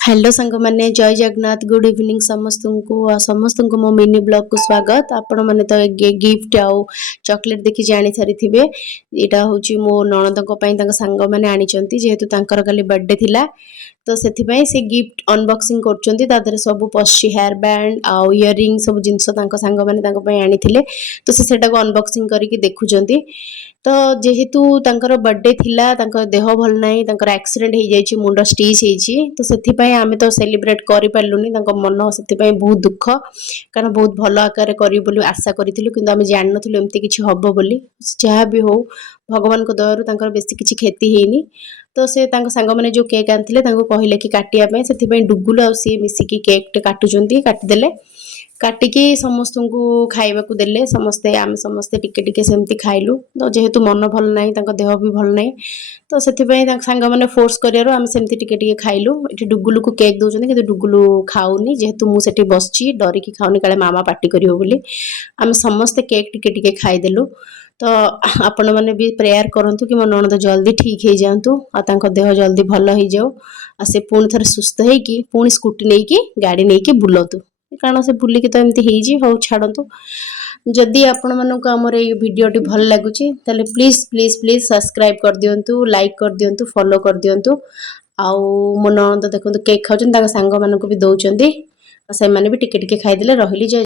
Hello सांग मैंने जय जगन्नाथ गुड इवनिंग समस्त को मो मिनी ब्लॉग को स्वागत। आपण मैंने तो गिफ्ट आउ चॉकलेट देखि जानी सारी थिबे। एटा होची मो नणंदको पई तांका सांग माने आनी चंती जेहेतु तांकर काली बर्थडे थिला तो सेथिपई से गिफ्ट अनबॉक्सिंग करचंती तादर सब पछी हेयर बैंड आउ इयररिंग सब जिंस तांका सांग माने तांका पई आनी थिले तो से सेटा को अनबॉक्सिंग करके देखुचंती। तो जेहेतु तांकर बर्थडे थिला तांकर देह भल नाही तांकर एक्सीडेंट हो जाइए मुंड स्टिच होइछि तो सेथिपई आमे तो सेलिब्रेट करि पारलुनी तांकर मन सेथिपई बहुत दुख कारण बहुत भल आकार करी बोली आशा करिथिलु किंतु आमे जान नथिलु एमती किछि हबो बोली। जहाँ भी हो भगवान को दयारु तांकर बेसी किछि क्षति हेनी तो से तांकर सांग माने जो केक आनथिले तांको कहिले कि काटिया पई सेथिपई डुगुल आ सी मिसिकी केक टे काटुचंती काटि देले काटिकी समस्त को खाइबा को देले समस्ते आम समस्ते टिके टिके सेमती खाइलु तो जेहेतु मन भल नाही तांको देह भी भल नाही तो सेथिपई तांक सांग माने फोर्स करियारो आम सेमती टिके टिके खाइलु। इठी डुगुलु को केक दउचंती किंतु डुगुलु खाउनी जेहेतु मु सेठी बसची डरी की खाउनी काले मामा पार्टी करियो बोली आम समस्ते केक टिके टिके खाइ देलु। तो आपण माने भी प्रेयर करंतु कि मो नणंद जल्दी ठीक हे जांतु आ तांको देह जल्दी भल हे जाऊ आ से पुणी थरे सुस्थ हे कि पुणी स्कूटी नै कि गाड़ी नै कि बुलतु कारण से बुलिकी तो एमती हेजी हो छाड़तु। जदि आपण मानक हमर ए वीडियोटी भल लागुची ताले प्लीज प्लीज प्लीज सब्सक्राइब कर दियंतु लाइक कर दियंतु फॉलो कर दियंतु आउ मो नणंद देखंतु केक खाउचन तांगा सांग मानक भी दउचंदी से माने भी टिके टिके खाइ देले रहिली।